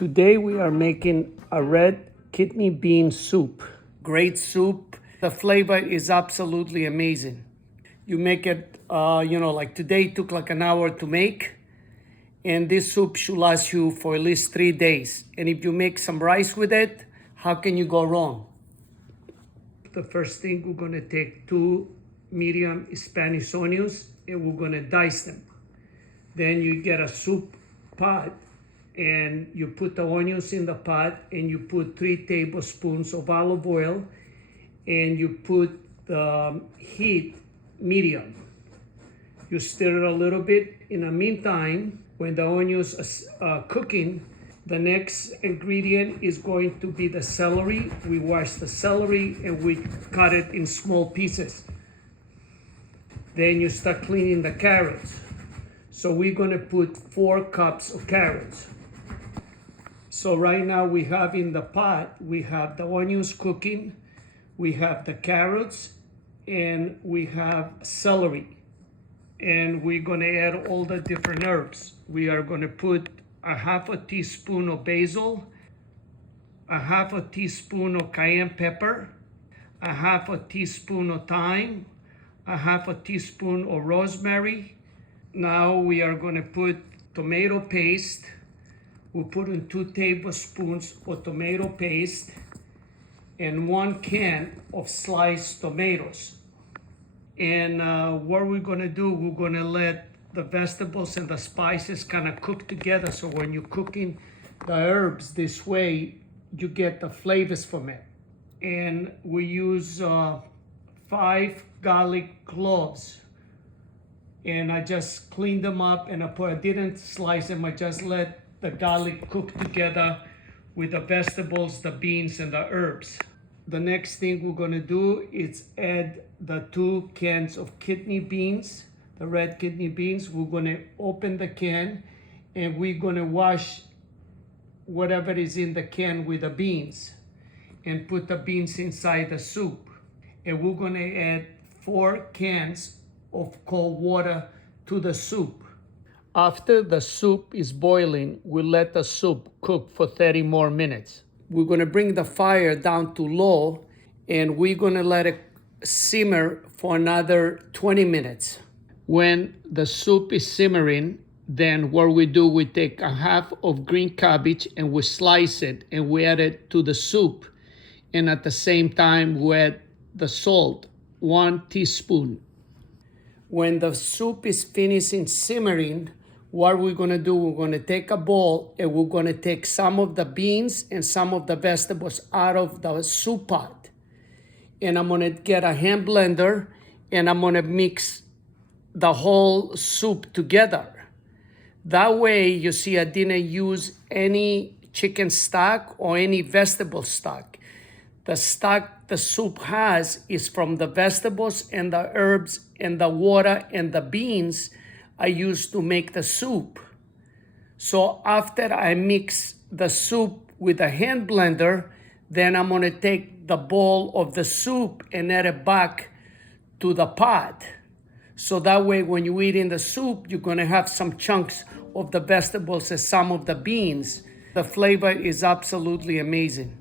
Today we are making a red kidney bean soup. Great soup. The flavor is absolutely amazing. You make it, like today it took like an hour to make. And this soup should last you for at least 3 days. And if you make some rice with it, how can you go wrong? The first thing, we're gonna take 2 medium Spanish onions and we're gonna dice them. Then you get a soup pot and you put the onions in the pot and you put 3 tablespoons of olive oil and you put the heat medium. You stir it a little bit. In the meantime, when the onions are cooking, the next ingredient is going to be the celery. We wash the celery and we cut it in small pieces. Then you start cleaning the carrots. So we're gonna put 4 cups of carrots. So right now we have in the pot, we have the onions cooking, we have the carrots, and we have celery. And we're gonna add all the different herbs. We are gonna put a half a teaspoon of basil, a half a teaspoon of cayenne pepper, a half a teaspoon of thyme, a half a teaspoon of rosemary. Now we are gonna put tomato paste. We'll put in 2 tablespoons of tomato paste and 1 can of sliced tomatoes. And what we're gonna do, we're gonna let the vegetables and the spices kind of cook together. So when you're cooking the herbs this way, you get the flavors from it. And we use 5 garlic cloves. And I just cleaned them up and I didn't slice them. I just let the garlic cook together with the vegetables, the beans, and the herbs. The next thing we're gonna do is add the 2 cans of kidney beans, the red kidney beans. We're gonna open the can and we're gonna wash whatever is in the can with the beans and put the beans inside the soup. And we're gonna add 4 cans of cold water to the soup. After the soup is boiling, we let the soup cook for 30 more minutes. We're gonna bring the fire down to low and we're gonna let it simmer for another 20 minutes. When the soup is simmering, then what we do, we take a half of green cabbage and we slice it and we add it to the soup. And at the same time, we add the salt, 1 teaspoon. When the soup is finishing simmering, what we're gonna do, we're gonna take a bowl and we're gonna take some of the beans and some of the vegetables out of the soup pot. And I'm gonna get a hand blender and I'm gonna mix the whole soup together. That way, you see, I didn't use any chicken stock or any vegetable stock. The stock the soup has is from the vegetables and the herbs and the water and the beans I used to make the soup. So after I mix the soup with a hand blender, then I'm gonna take the bowl of the soup and add it back to the pot. So that way when you eat in the soup, you're gonna have some chunks of the vegetables and some of the beans. The flavor is absolutely amazing.